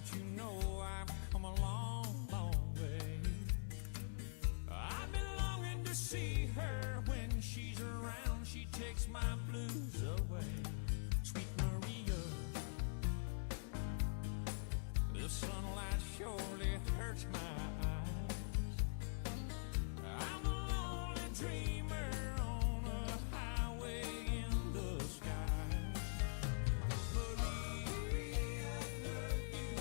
Don't you know I've come a long, long way? I've been longing to see her. When she's around, she takes my blues away. Sweet Maria, the sunlight surely hurts my eyes. I'm a lonely dreamer on a highway in the sky. Maria, I love you,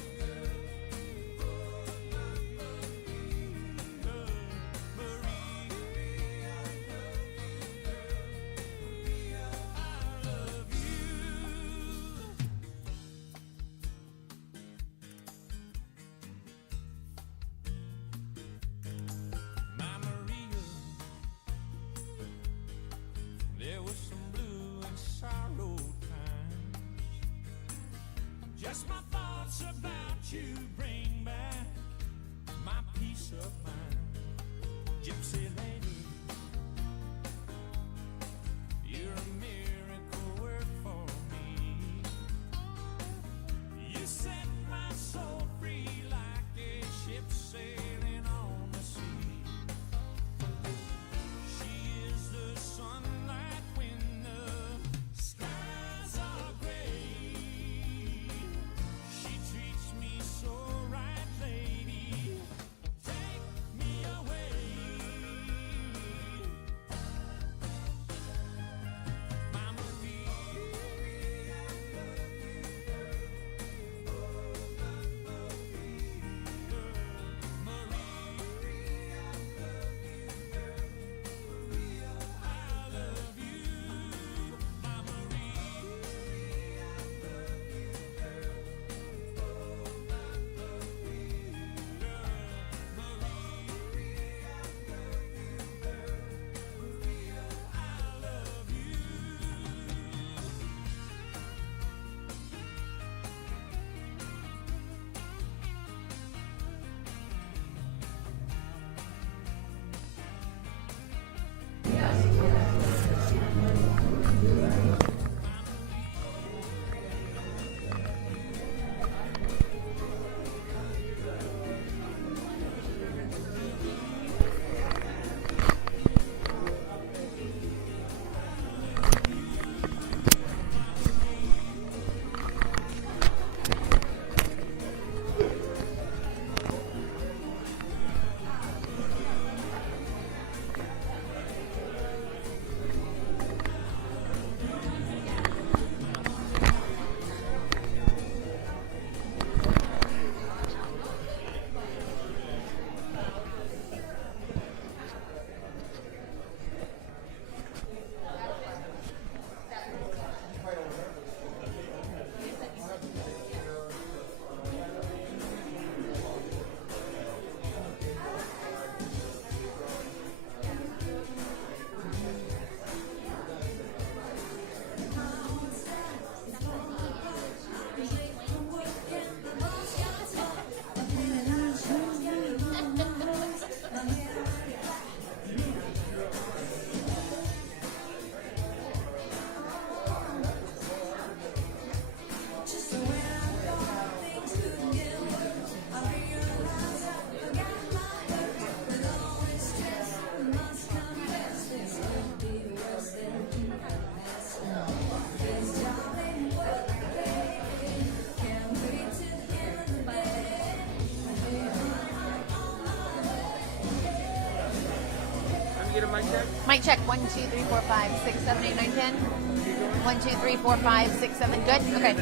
girl. Maria, I love you, my Maria. There was some blue and sorrow times. Just my thoughts about you bring back my peace of mind. Gypsy lady, you're a miracle work for me. You set my soul free like a ship sailing on the sea. She is the sunlight when the skies are gray. She treats me so right, lady. Take me away. My Maria, I love you, girl. Maria, I love you, my Maria. Mic check. 1, 2, 3, 4, 5, 6, 7, 8, 9, 10. 1, 2, 3, 4, 5, 6, 7. Good? Okay.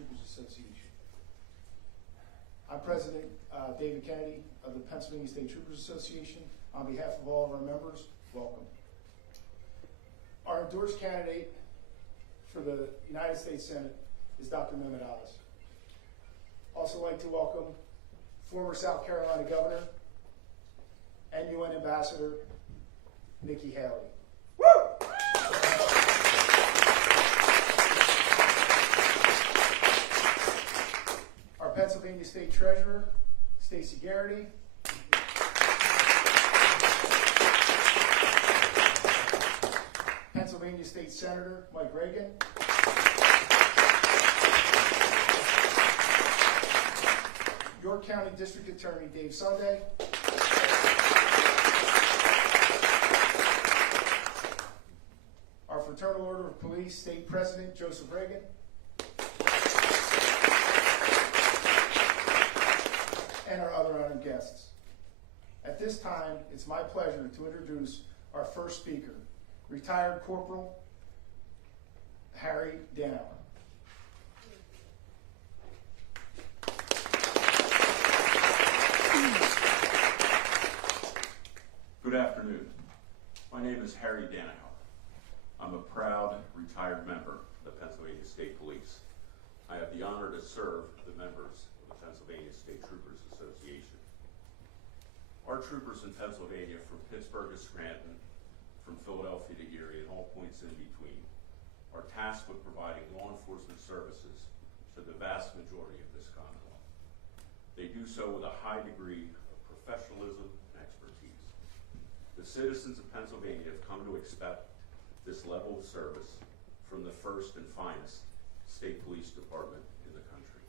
Troopers Association. I'm President David Kennedy of the Pennsylvania State Troopers Association. On behalf of all of our members, welcome. Our endorsed candidate for the United States Senate is Dr. Mehmet Oz. Also like to welcome former South Carolina Governor and UN Ambassador Nikki Haley. Our Pennsylvania State Treasurer, Stacy Garrity. Pennsylvania State Senator Mike Regan. York County District Attorney Dave Sunday. Our Fraternal Order of Police State President Joseph Regan. And our other honored guests. At this time, it's my pleasure to introduce our first speaker, retired Corporal Harry Danehoff. Good afternoon. My name is Harry Danehoff. I'm a proud retired member of the Pennsylvania State Police. I have the honor to serve the members of the Pennsylvania State Troopers Association. Our troopers in Pennsylvania, from Pittsburgh to Scranton, from Philadelphia to Erie, and all points in between, are tasked with providing law enforcement services to the vast majority of this Commonwealth. They do so with a high degree of professionalism and expertise. The citizens of Pennsylvania have come to expect this level of service from the first and finest state police department in the country.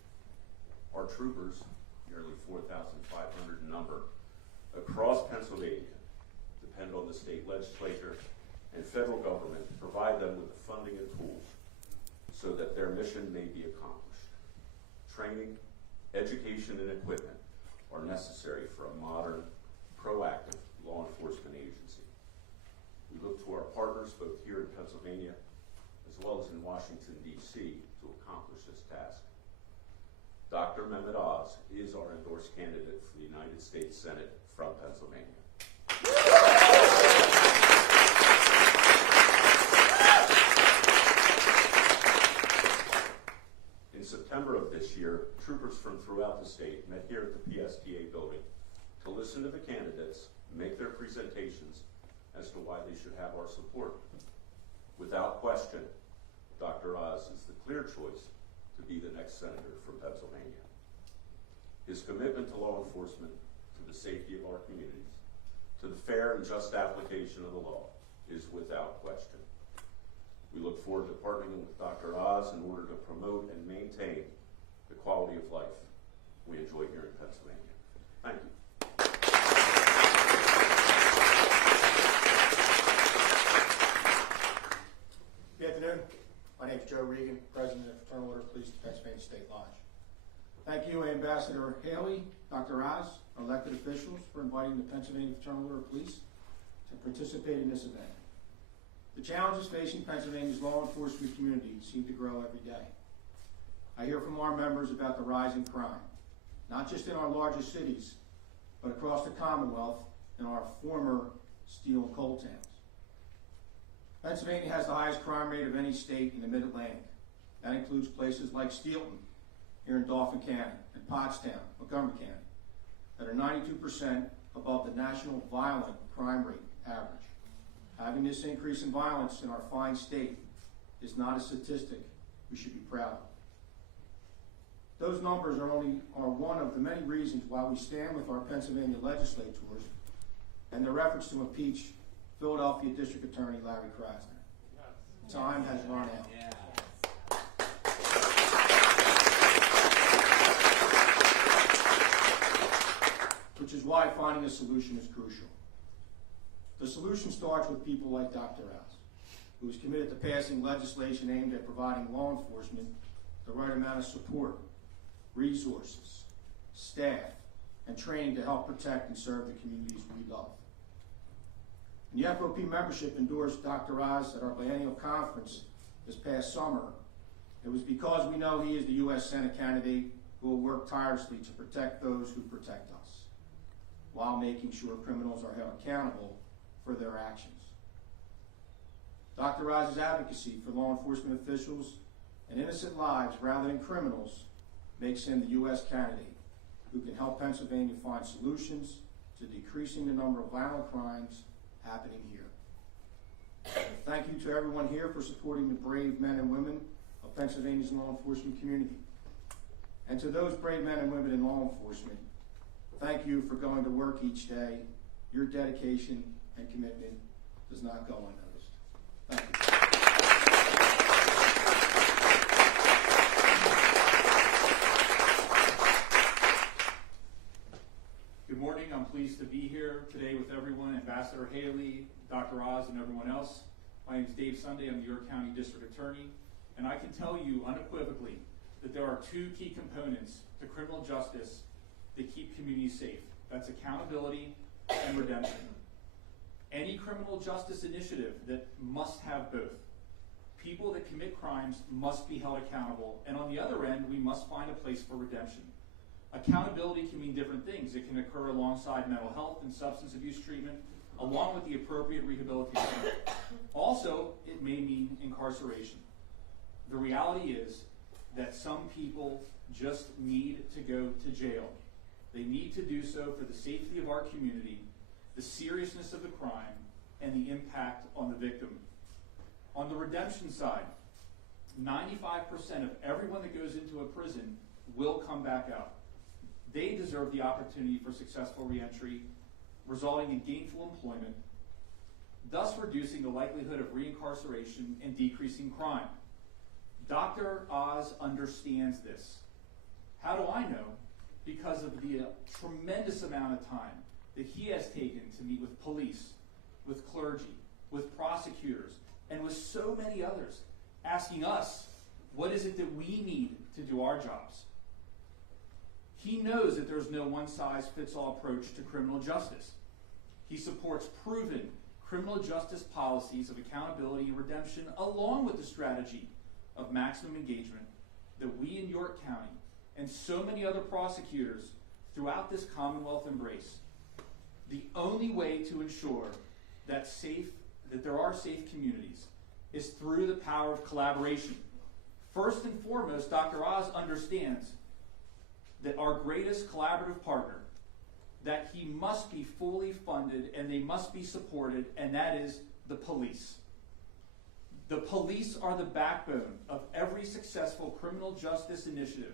Our troopers, nearly 4,500 in number, across Pennsylvania, depend on the state legislature and federal government to provide them with the funding and tools so that their mission may be accomplished. Training, education, and equipment are necessary for a modern, proactive law enforcement agency. We look to our partners both here in Pennsylvania as well as in Washington, D.C. to accomplish this task. Dr. Mehmet Oz is our endorsed candidate for the United States Senate from Pennsylvania. In September of this year, troopers from throughout the state met here at the PSTA building to listen to the candidates, make their presentations as to why they should have our support. Without question, Dr. Oz is the clear choice to be the next senator from Pennsylvania. His commitment to law enforcement, to the safety of our communities, to the fair and just application of the law is without question. We look forward to partnering with Dr. Oz in order to promote and maintain the quality of life we enjoy here in Pennsylvania. Thank you. Good afternoon. My name is Joe Regan, President of the Fraternal Order of Police at the Pennsylvania State Lodge. Thank you, Ambassador Haley, Dr. Oz, our elected officials, for inviting the Pennsylvania Fraternal Order of Police to participate in this event. The challenges facing Pennsylvania's law enforcement community seem to grow every day. I hear from our members about the rise in crime, not just in our largest cities, but across the Commonwealth and our former steel and coal towns. Pennsylvania has the highest crime rate of any state in the Mid-Atlantic. That includes places like Steelton, here in Dauphin County, and Pottstown, Montgomery County, that are 92% above the national violent crime rate average. Having this increase in violence in our fine state is not a statistic we should be proud of. Those numbers are one of the many reasons why we stand with our Pennsylvania legislators and their efforts to impeach Philadelphia District Attorney Larry Krasner. Time has run out. Which is why finding a solution is crucial. The solution starts with people like Dr. Oz, who is committed to passing legislation aimed at providing law enforcement the right amount of support, resources, staff, and training to help protect and serve the communities we love. And the FOP membership endorsed Dr. Oz at our biennial conference this past summer It was because we know he is the U.S. Senate candidate who will work tirelessly to protect those who protect us, while making sure criminals are held accountable for their actions. Dr. Oz's advocacy for law enforcement officials and innocent lives rather than criminals makes him the U.S. candidate who can help Pennsylvania find solutions to decreasing the number of violent crimes happening here. Thank you to everyone here for supporting the brave men and women of Pennsylvania's law enforcement community. And to those brave men and women in law enforcement, thank you for going to work each day. Your dedication and commitment does not go unnoticed. Thank you. Good morning. I'm pleased to be here today with everyone, Ambassador Haley, Dr. Oz, and everyone else. My name is Dave Sunday. I'm the York County District Attorney, and I can tell you unequivocally that there are two key components to criminal justice that keep communities safe. That's accountability and redemption. Any criminal justice initiative that must have both. People that commit crimes must be held accountable, and on the other end, we must find a place for redemption. Accountability can mean different things. It can occur alongside mental health and substance abuse treatment, along with the appropriate rehabilitation. Also, it may mean incarceration. The reality is that some people just need to go to jail. They need to do so for the safety of our community, the seriousness of the crime, and the impact on the victim. On the redemption side, 95% of everyone that goes into a prison will come back out. They deserve the opportunity for successful reentry, resulting in gainful employment, thus reducing the likelihood of reincarceration and decreasing crime. Dr. Oz understands this. How do I know? Because of the tremendous amount of time that he has taken to meet with police, with clergy, with prosecutors, and with so many others, asking us, what is it that we need to do our jobs? He knows that there's no one-size-fits-all approach to criminal justice. He supports proven criminal justice policies of accountability and redemption, along with the strategy of maximum engagement that we in York County and so many other prosecutors throughout this Commonwealth embrace. The only way to ensure that there are safe communities is through the power of collaboration. First and foremost, Dr. Oz understands that our greatest collaborative partner, that he must be fully funded and they must be supported, and that is the police. The police are the backbone of every successful criminal justice initiative.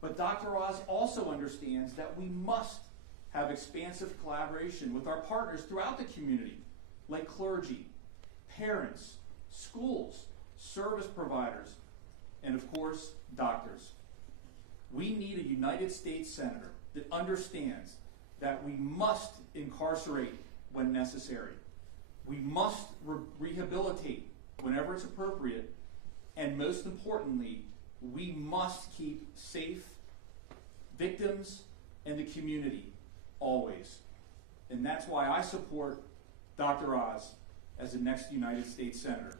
But Dr. Oz also understands that we must have expansive collaboration with our partners throughout the community, like clergy, parents, schools, service providers, and of course, doctors. We need a United States Senator that understands that we must incarcerate when necessary. We must rehabilitate whenever it's appropriate. And most importantly, we must keep safe victims and the community always. And that's why I support Dr. Oz as the next United States Senator.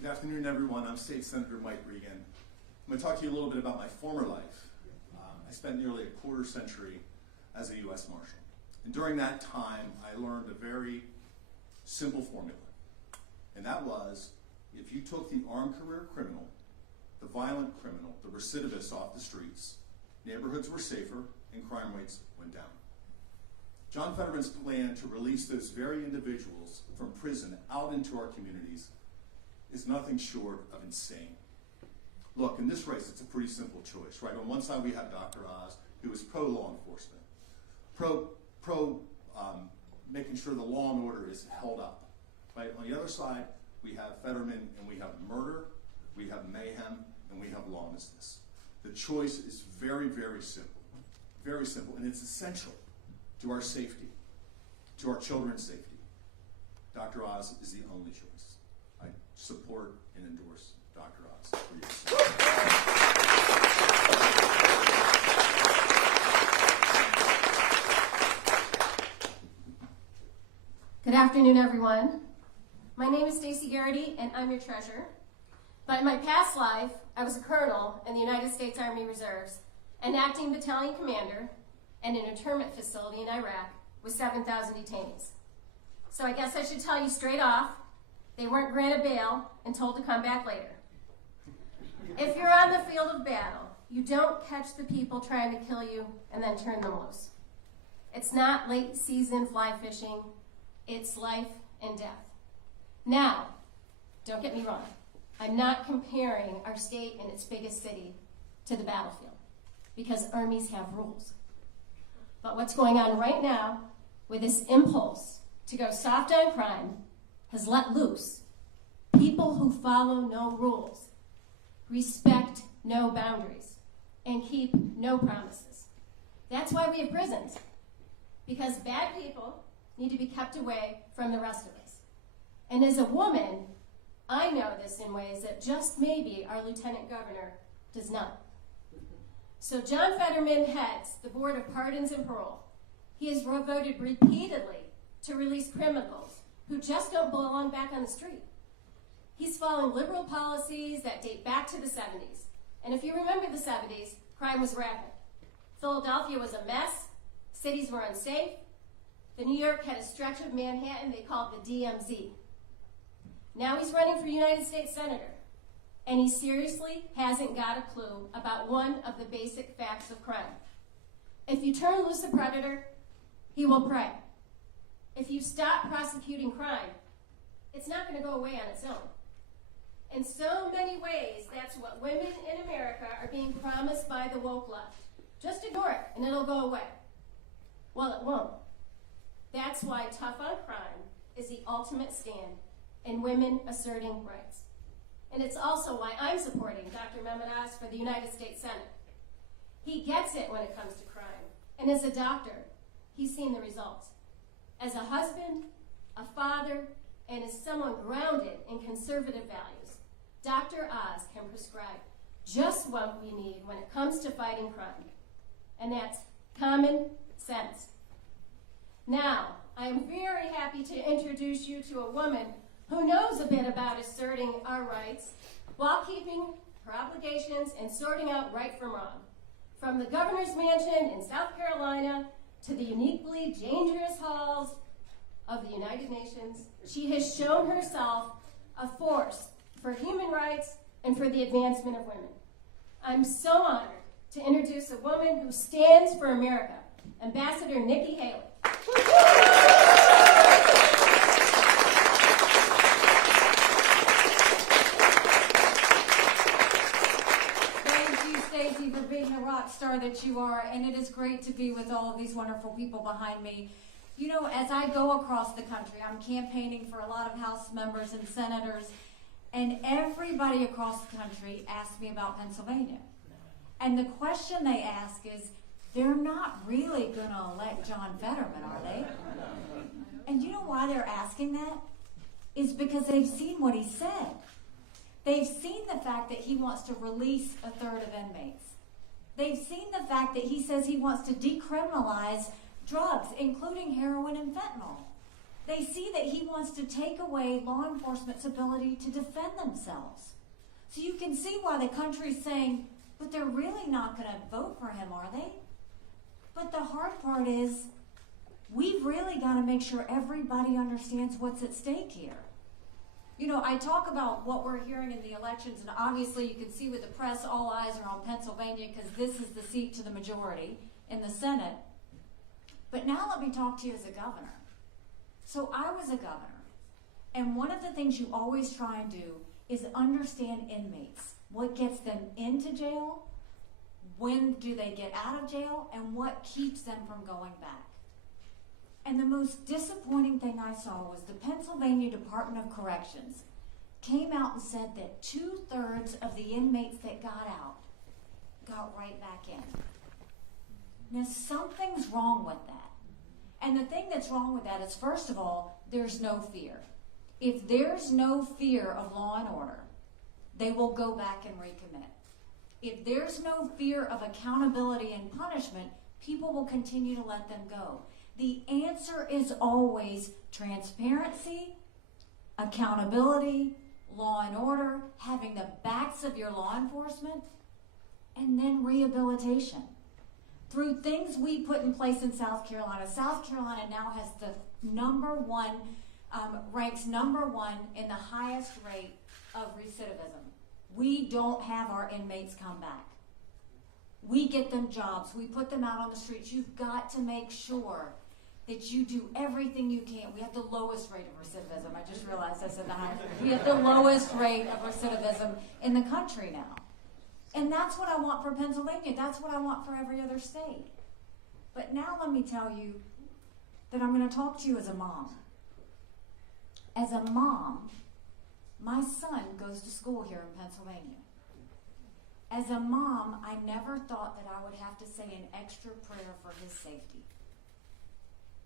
Good afternoon, everyone. I'm State Senator Mike Regan. I'm going to talk to you a little bit about my former life. I spent nearly a quarter century as a U.S. Marshal. And during that time, I learned a very simple formula. And that was, if you took the armed career criminal, the violent criminal, the recidivists off the streets, neighborhoods were safer and crime rates went down. John Fetterman's plan to release those very individuals from prison out into our communities is nothing short of insane. Look, in this race, it's a pretty simple choice, right? On one side, we have Dr. Oz, who is pro-law enforcement, pro making sure the law and order is held up, right? On the other side, we have Fetterman, and we have murder, we have mayhem, and we have lawlessness. The choice is very, very simple, and it's essential to our safety, to our children's safety. Dr. Oz is the only choice. I support and endorse Dr. Oz for your sake. Good afternoon, everyone. My name is Stacy Garrity, and I'm your treasurer. But in my past life, I was a colonel in the United States Army Reserves, an acting battalion commander, and an internment facility in Iraq with 7,000 detainees. So I guess I should tell you straight off, they weren't granted bail and told to come back later. If you're on the field of battle, you don't catch the people trying to kill you and then turn them loose. It's not late season fly fishing, it's life and death. Now, don't get me wrong, I'm not comparing our state and its biggest city to the battlefield, because armies have rules. But what's going on right now with this impulse to go soft on crime has let loose people who follow no rules, respect no boundaries, and keep no promises. That's why we have prisons, because bad people need to be kept away from the rest of us. And as a woman, I know this in ways that just maybe our lieutenant governor does not. So John Fetterman heads the Board of Pardons and Parole. He has voted repeatedly to release criminals who just don't belong back on the street. He's following liberal policies that date back to the 70s. And if you remember the 70s, crime was rampant. Philadelphia was a mess. Cities were unsafe. The New York had a stretch of Manhattan they called the DMZ. Now he's running for United States Senator, and he seriously hasn't got a clue about one of the basic facts of crime. If you turn loose a predator, he will prey. If you stop prosecuting crime, it's not going to go away on its own. In so many ways, that's what women in America are being promised by the woke left. Just ignore it, and it'll go away. Well, it won't. That's why Tough on Crime is the ultimate stand in women asserting rights. And it's also why I'm supporting Dr. Mehmet Oz for the United States Senate. He gets it when it comes to crime. And as a doctor, he's seen the results. As a husband, a father, and as someone grounded in conservative values, Dr. Oz can prescribe just what we need when it comes to fighting crime. And that's common sense. Now, I am very happy to introduce you to a woman who knows a bit about asserting our rights while keeping her obligations and sorting out right from wrong. From the governor's mansion in South Carolina to the uniquely dangerous halls of the United Nations, she has shown herself a force for human rights and for the advancement of women. I'm so honored to introduce a woman who stands for America, Ambassador Nikki Haley. Thank you, Stacy, for being the rock star that you are, and it is great to be with all of these wonderful people behind me. You know, as I go across the country, I'm campaigning for a lot of House members and senators, and everybody across the country asks me about Pennsylvania. And the question they ask is, they're not really going to elect John Fetterman, are they? And you know why they're asking that? Is because they've seen what he said. They've seen the fact that he wants to release a third of inmates. They've seen the fact that he says he wants to decriminalize drugs, including heroin and fentanyl. They see that he wants to take away law enforcement's ability to defend themselves. So you can see why the country's saying, but they're really not going to vote for him, are they? But the hard part is, we've really got to make sure everybody understands what's at stake here. You know, I talk about what we're hearing in the elections, and obviously you can see with the press, all eyes are on Pennsylvania because this is the seat to the majority in the Senate. But now let me talk to you as a governor. So I was a governor, and one of the things you always try and do is understand inmates. What gets them into jail? When do they get out of jail? And what keeps them from going back? And the most disappointing thing I saw was the Pennsylvania Department of Corrections came out and said that 2/3 of the inmates that got out got right back in. Now, something's wrong with that. And the thing that's wrong with that is, first of all, there's no fear. If there's no fear of law and order, they will go back and recommit. If there's no fear of accountability and punishment, people will continue to let them go. The answer is always transparency, accountability, law and order, having the backs of your law enforcement, and then rehabilitation. Through things we put in place in South Carolina now has the ranks number one in the highest rate of recidivism. We don't have our inmates come back. We get them jobs. We put them out on the streets. You've got to make sure that you do everything you can. We have the lowest rate of recidivism. I just realized I said the highest. We have the lowest rate of recidivism in the country now. And that's what I want for Pennsylvania. That's what I want for every other state. But now let me tell you that I'm going to talk to you as a mom. As a mom, my son goes to school here in Pennsylvania. As a mom, I never thought that I would have to say an extra prayer for his safety.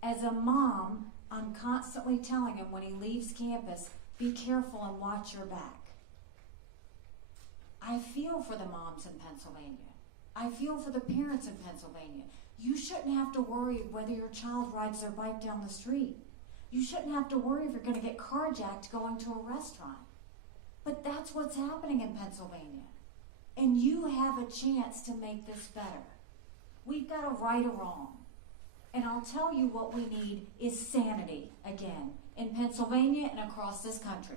As a mom, I'm constantly telling him when he leaves campus, be careful and watch your back. I feel for the moms in Pennsylvania. I feel for the parents in Pennsylvania. You shouldn't have to worry whether your child rides their bike down the street. You shouldn't have to worry if you're going to get carjacked going to a restaurant. But that's what's happening in Pennsylvania. And you have a chance to make this better. We've got to right a wrong. And I'll tell you what we need is sanity again in Pennsylvania and across this country.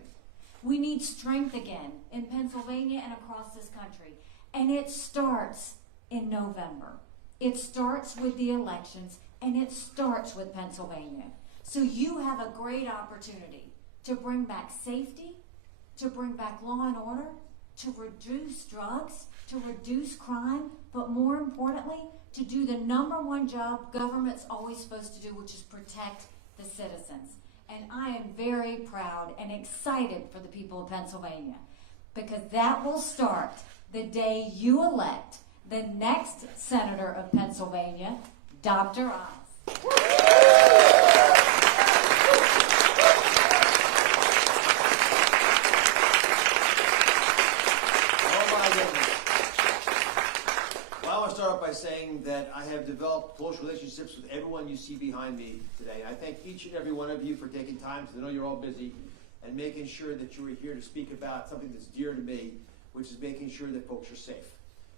We need strength again in Pennsylvania and across this country. And it starts in November. It starts with the elections, and it starts with Pennsylvania. So you have a great opportunity to bring back safety, to bring back law and order, to reduce drugs, to reduce crime, but more importantly, to do the number one job government's always supposed to do, which is protect the citizens. And I am very proud and excited for the people of Pennsylvania, because that will start the day you elect the next Senator of Pennsylvania, Dr. Oz. By saying that I have developed close relationships with everyone you see behind me today. I thank each and every one of you for taking time, because I know you're all busy, and making sure that you are here to speak about something that's dear to me, which is making sure that folks are safe.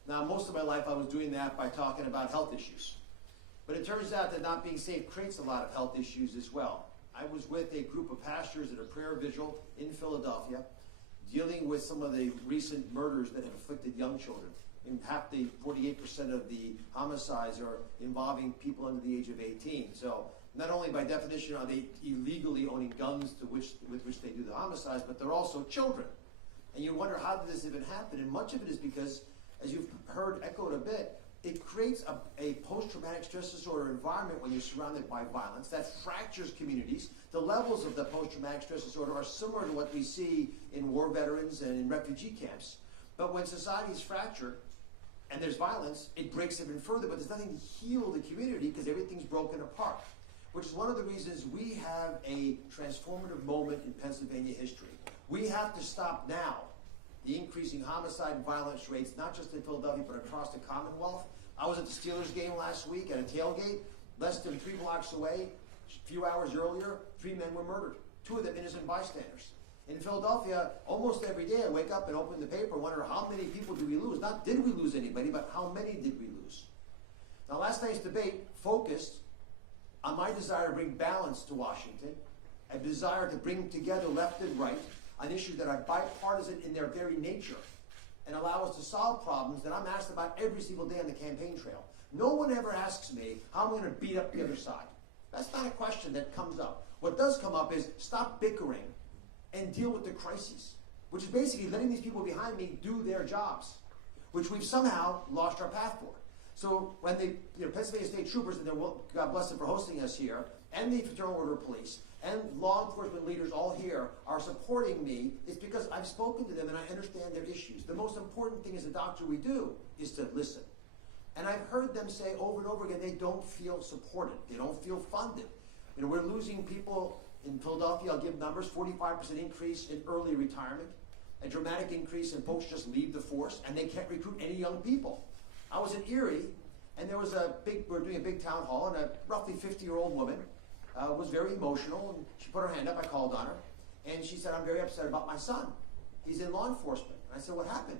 Now, most of my life I was doing that by talking about health issues. But it turns out that not being safe creates a lot of health issues as well. I was with a group of pastors at a prayer vigil in Philadelphia, dealing with some of the recent murders that have afflicted young children. In half the 48% of the homicides are involving people under the age of 18. So not only by definition are they illegally owning guns with which they do the homicides, but they're also children. And you wonder, how did this even happen? And much of it is because, as you've heard echoed a bit, it creates a post-traumatic stress disorder environment when you're surrounded by violence that fractures communities. The levels of the post-traumatic stress disorder are similar to what we see in war veterans and in refugee camps. But when society is fractured, and there's violence, it breaks even further, but there's nothing to heal the community because everything's broken apart, which is one of the reasons we have a transformative moment in Pennsylvania history. We have to stop now the increasing homicide and violence rates, not just in Philadelphia, but across the Commonwealth. I was at the Steelers game last week at a tailgate. Less than 3 blocks away, a few hours earlier, 3 men were murdered, 2 of them innocent bystanders. In Philadelphia, almost every day I wake up and open the paper and wonder, how many people did we lose? Not did we lose anybody, but how many did we lose? Now, last night's debate focused on my desire to bring balance to Washington, a desire to bring together left and right on issues that are bipartisan in their very nature and allow us to solve problems that I'm asked about every single day on the campaign trail. No one ever asks me how I'm going to beat up the other side. That's not a question that comes up. What does come up is stop bickering and deal with the crises, which is basically letting these people behind me do their jobs, which we've somehow lost our path for. So when the Pennsylvania State Troopers, and God bless them for hosting us here, and the Fraternal Order of Police, and law enforcement leaders all here are supporting me, it's because I've spoken to them and I understand their issues. The most important thing as a doctor we do is to listen. And I've heard them say over and over again, they don't feel supported. They don't feel funded. We're losing people. In Philadelphia, I'll give numbers, 45% increase in early retirement, a dramatic increase in folks just leave the force, and they can't recruit any young people. I was in Erie, And there was we were doing a big town hall, and a roughly 50-year-old woman was very emotional, and she put her hand up. I called on her, and she said, I'm very upset about my son. He's in law enforcement. And I said, what happened?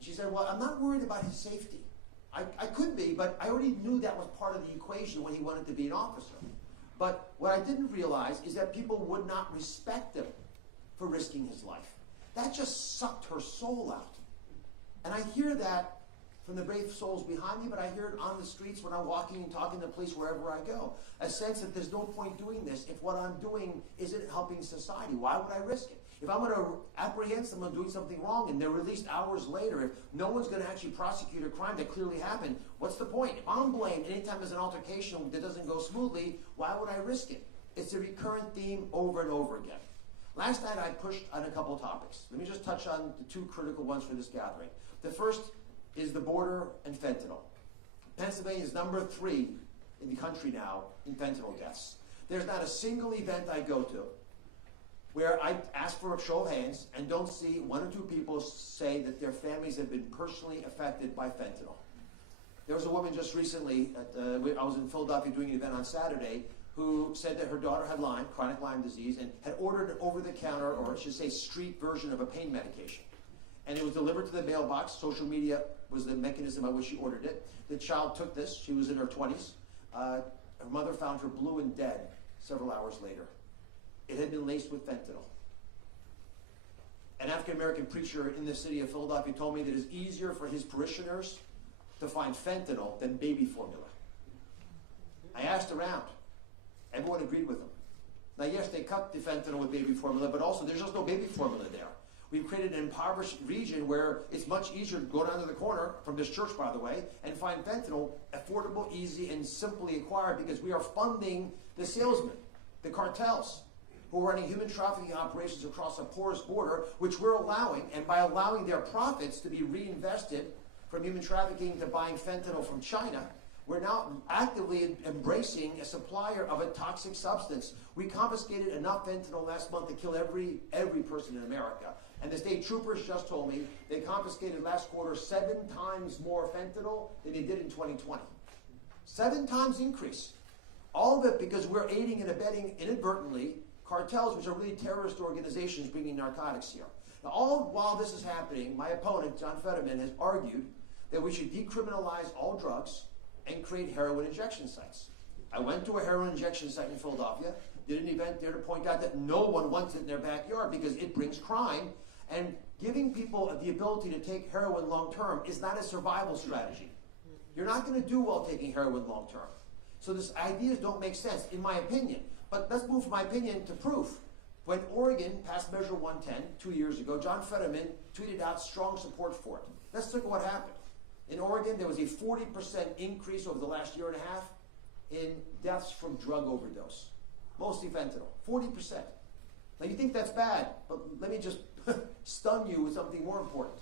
She said, well, I'm not worried about his safety. I could be, but I already knew that was part of the equation when he wanted to be an officer. But what I didn't realize is that people would not respect him for risking his life. That just sucked her soul out. And I hear that from the brave souls behind me, but I hear it on the streets when I'm walking and talking to police wherever I go. A sense that there's no point doing this if what I'm doing isn't helping society. Why would I risk it? If I'm going to apprehend someone doing something wrong and they're released hours later, if no one's going to actually prosecute a crime that clearly happened, what's the point? If I'm blamed anytime there's an altercation that doesn't go smoothly, why would I risk it? It's a recurrent theme over and over again. Last night I pushed on a couple topics. Let me just touch on the two critical ones for this gathering. The first is the border and fentanyl. Pennsylvania is number 3 in the country now in fentanyl deaths. There's not a single event I go to where I ask for a show of hands and don't see 1 or 2 people say that their families have been personally affected by fentanyl. There was a woman just recently, I was in Philadelphia doing an event on Saturday, who said that her daughter had Lyme, chronic Lyme disease, and had ordered an over-the-counter, or I should say street version of a pain medication. And it was delivered to the mailbox. Social media was the mechanism by which she ordered it. The child took this. She was in her 20s. Her mother found her blue and dead several hours later. It had been laced with fentanyl. An African-American preacher in the city of Philadelphia told me that it's easier for his parishioners to find fentanyl than baby formula. I asked around. Everyone agreed with him. Now, yes, they cut the fentanyl with baby formula, but also there's just no baby formula there. We've created an impoverished region where it's much easier to go down to the corner, from this church, by the way, and find fentanyl affordable, easy, and simply acquired because we are funding the salesmen, the cartels, who are running human trafficking operations across a porous border, which we're allowing, and by allowing their profits to be reinvested from human trafficking to buying fentanyl from China, we're now actively embracing a supplier of a toxic substance. We confiscated enough fentanyl last month to kill every person in America. And the state troopers just told me they confiscated last quarter 7 times more fentanyl than they did in 2020. 7 times increase. All of it because we're aiding and abetting inadvertently cartels, which are really terrorist organizations bringing narcotics here. Now, all while this is happening, my opponent, John Fetterman, has argued that we should decriminalize all drugs and create heroin injection sites. I went to a heroin injection site in Philadelphia, did an event there to point out that no one wants it in their backyard because it brings crime, and giving people the ability to take heroin long term is not a survival strategy. You're not going to do well taking heroin long term. So these ideas don't make sense, in my opinion. But let's move from my opinion to proof. When Oregon passed Measure 110 2 years ago, John Fetterman tweeted out strong support for it. Let's look at what happened. In Oregon, there was a 40% increase over the last year and a half in deaths from drug overdose, mostly fentanyl, 40%. Now you think that's bad, but let me just stun you with something more important.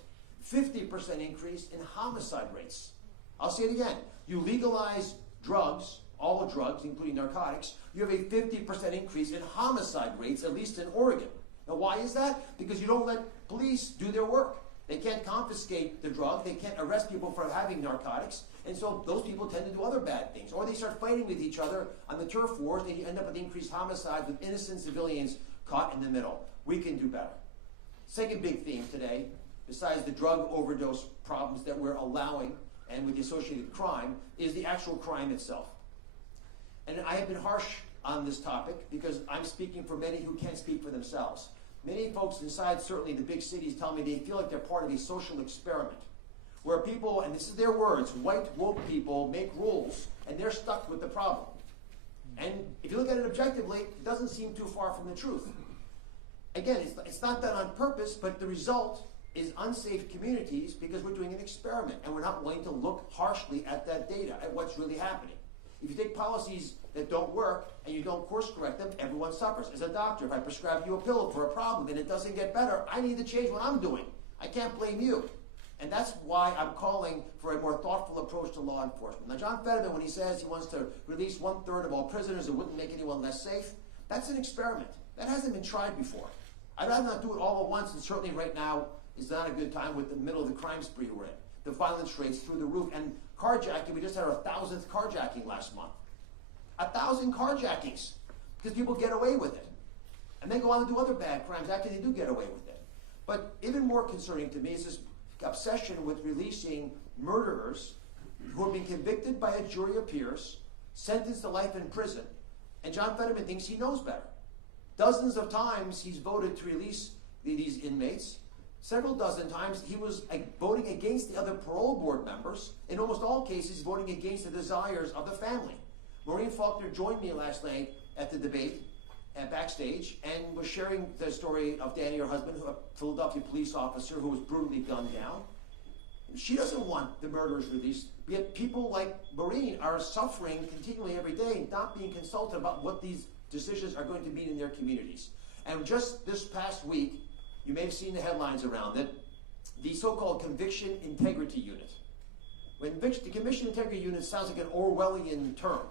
50% increase in homicide rates. I'll say it again. You legalize drugs, all drugs, including narcotics, you have a 50% increase in homicide rates, at least in Oregon. Now why is that? Because you don't let police do their work. They can't confiscate the drug. They can't arrest people for having narcotics. And so those people tend to do other bad things. Or they start fighting with each other on the turf wars. They end up with increased homicides with innocent civilians caught in the middle. We can do better. Second big theme today, besides the drug overdose problems that we're allowing and with the associated crime, is the actual crime itself. And I have been harsh on this topic because I'm speaking for many who can't speak for themselves. Many folks inside, certainly the big cities, tell me they feel like they're part of a social experiment where people, and this is their words, white woke people make rules and they're stuck with the problem. And if you look at it objectively, it doesn't seem too far from the truth. Again, it's not done on purpose, but the result is unsafe communities because we're doing an experiment and we're not willing to look harshly at that data, at what's really happening. If you take policies that don't work and you don't course correct them, everyone suffers. As a doctor, if I prescribe you a pill for a problem and it doesn't get better, I need to change what I'm doing. I can't blame you. And that's why I'm calling for a more thoughtful approach to law enforcement. Now, John Fetterman, when he says he wants to release 1/3 of all prisoners, it wouldn't make anyone less safe, that's an experiment. That hasn't been tried before. I'd rather not do it all at once, and certainly right now is not a good time with the middle of the crime spree we're in. The violence rates through the roof, and carjacking. We just had our 1,000th carjacking last month. 1,000 carjackings, because people get away with it. And they go on to do other bad crimes after they do get away with it. But even more concerning to me is this obsession with releasing murderers who are being convicted by a jury of peers, sentenced to life in prison, and John Fetterman thinks he knows better. Dozens of times he's voted to release these inmates. Several dozen times he was voting against the other parole board members. In almost all cases, voting against the desires of the family. Maureen Faulkner joined me last night at the debate backstage and was sharing the story of Danny, her husband, a Philadelphia police officer who was brutally gunned down. She doesn't want the murderers released, yet people like Maureen are suffering continually every day, not being consulted about what these decisions are going to mean in their communities. And just this past week, you may have seen the headlines around it, the so-called Conviction Integrity Unit. When the Conviction Integrity Unit sounds like an Orwellian term,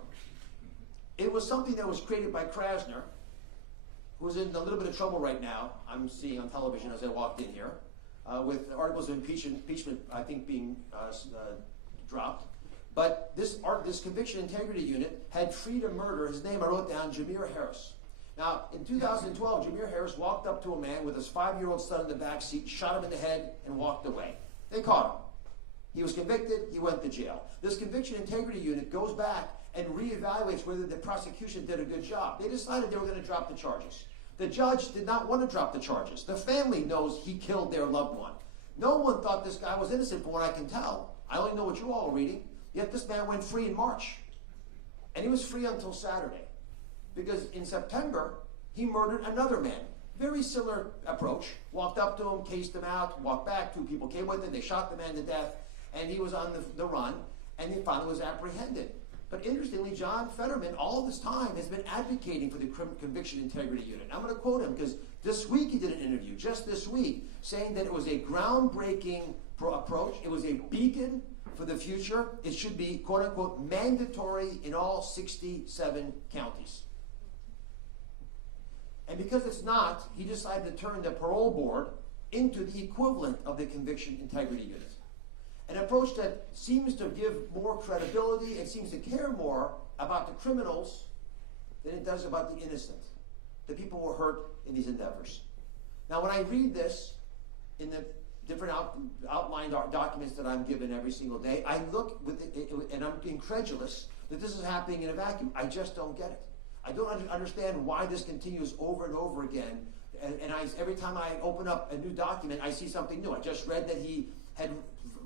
it was something that was created by Krasner, who's in a little bit of trouble right now, I'm seeing on television as I walked in here, with articles of impeachment I think, being dropped. But this Conviction Integrity Unit had freed a murderer. His name I wrote down, Jameer Harris. Now, in 2012, Jameer Harris walked up to a man with his 5-year-old son in the back seat, shot him in the head, and walked away. They caught him. He was convicted. He went to jail. This Conviction Integrity Unit goes back and reevaluates whether the prosecution did a good job. They decided they were going to drop the charges. The judge did not want to drop the charges. The family knows he killed their loved one. No one thought this guy was innocent, from what I can tell. I only know what you all are reading. Yet this man went free in March. And he was free until Saturday. Because in September, he murdered another man. Very similar approach. Walked up to him, cased him out, walked back. 2 people came with him. They shot the man to death. And he was on the run. And he finally was apprehended. But interestingly, John Fetterman, all this time, has been advocating for the Conviction Integrity Unit. I'm going to quote him because this week he did an interview, just this week, saying that it was a groundbreaking approach. It was a beacon for the future. It should be, quote unquote, mandatory in all 67 counties. And because it's not, he decided to turn the parole board into the equivalent of the Conviction Integrity Unit. An approach that seems to give more credibility and seems to care more about the criminals than it does about the innocent, the people who are hurt in these endeavors. Now, when I read this in the different outlined documents that I'm given every single day, I look with it, and I'm incredulous that this is happening in a vacuum. I just don't get it. I don't understand why this continues over and over again. And every time I open up a new document, I see something new. I just read that he had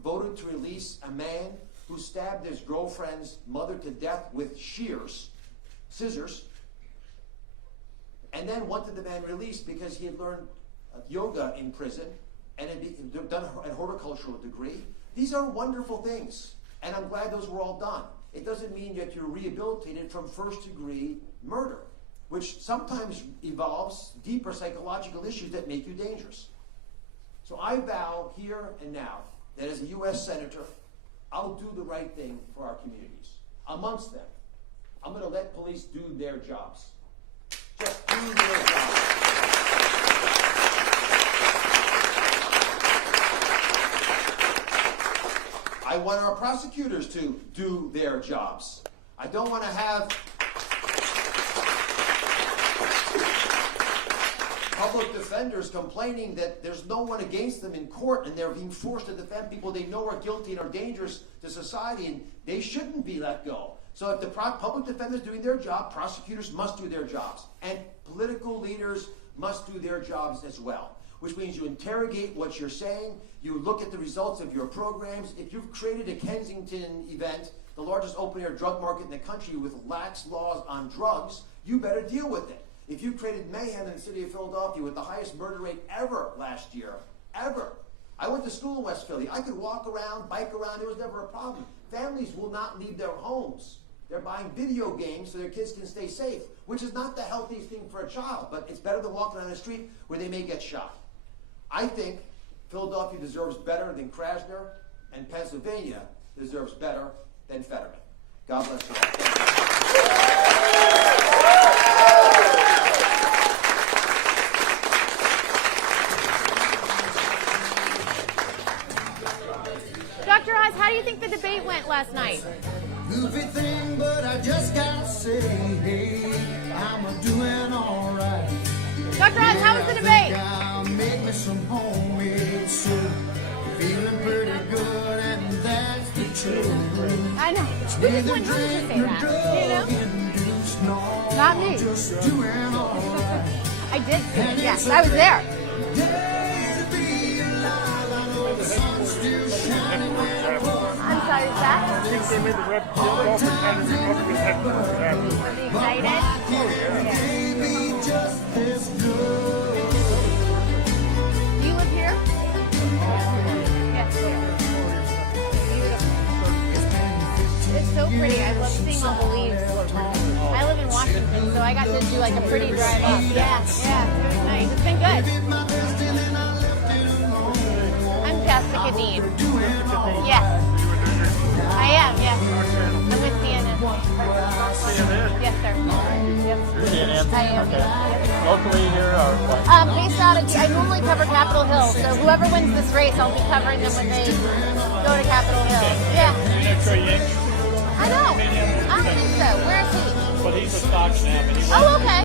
voted to release a man who stabbed his girlfriend's mother to death with scissors, and then wanted the man released because he had learned yoga in prison and had done a horticultural degree. These are wonderful things, and I'm glad those were all done. It doesn't mean that you're rehabilitated from first-degree murder, which sometimes involves deeper psychological issues that make you dangerous. So I vow here and now that as a U.S. Senator, I'll do the right thing for our communities. Amongst them, I'm going to let police do their jobs. Just do their jobs. I want our prosecutors to do their jobs. I don't want to have public defenders complaining that there's no one against them in court and they're being forced to defend people they know are guilty and are dangerous to society, and they shouldn't be let go. So if the public defenders are doing their job, prosecutors must do their jobs. And political leaders must do their jobs as well, which means you interrogate what you're saying, you look at the results of your programs. If you've created a Kensington event, the largest open-air drug market in the country with lax laws on drugs, you better deal with it. If you created mayhem in the city of Philadelphia with the highest murder rate ever last year, ever. I went to school in West Philly. I could walk around, bike around. There was never a problem. Families will not leave their homes. They're buying video games so their kids can stay safe, which is not the healthiest thing for a child, but it's better than walking on the street where they may get shot. I think Philadelphia deserves better than Krasner, and Pennsylvania deserves better than Fetterman. God bless you all. Dr. Oz, how do you you think the debate went last night? Goofy thing, but I just gotta say, hey, I'm doing alright. Dr. Oz, how was the debate? I'll make me some homemade soup. Feeling pretty good, and that's the truth. I know. Who just went home to say that? Do you know? Not me. Just doing alright. I did see it, yes. I was there. I'm sorry, is that? I think they made the Republican and the Republican headquarters happy. Are they excited? Do you live here? Yes. Beautiful. It's so pretty. I love seeing all the leaves. I live in Washington, so I got to do like a pretty drive up. Yeah, it was nice. It's been good. I'm Jessica Dean. Yes. I am, yes. I'm with CNN. Yes, sir. Yep. CNN? I am. Okay. Locally here or what? Based out of, I normally cover Capitol Hill, so whoever wins this race, I'll be covering them when they go to Capitol Hill. Yeah. You know Trey Inch? I know. I don't think so. Where is he? But he's a Fox now. But he Oh, okay.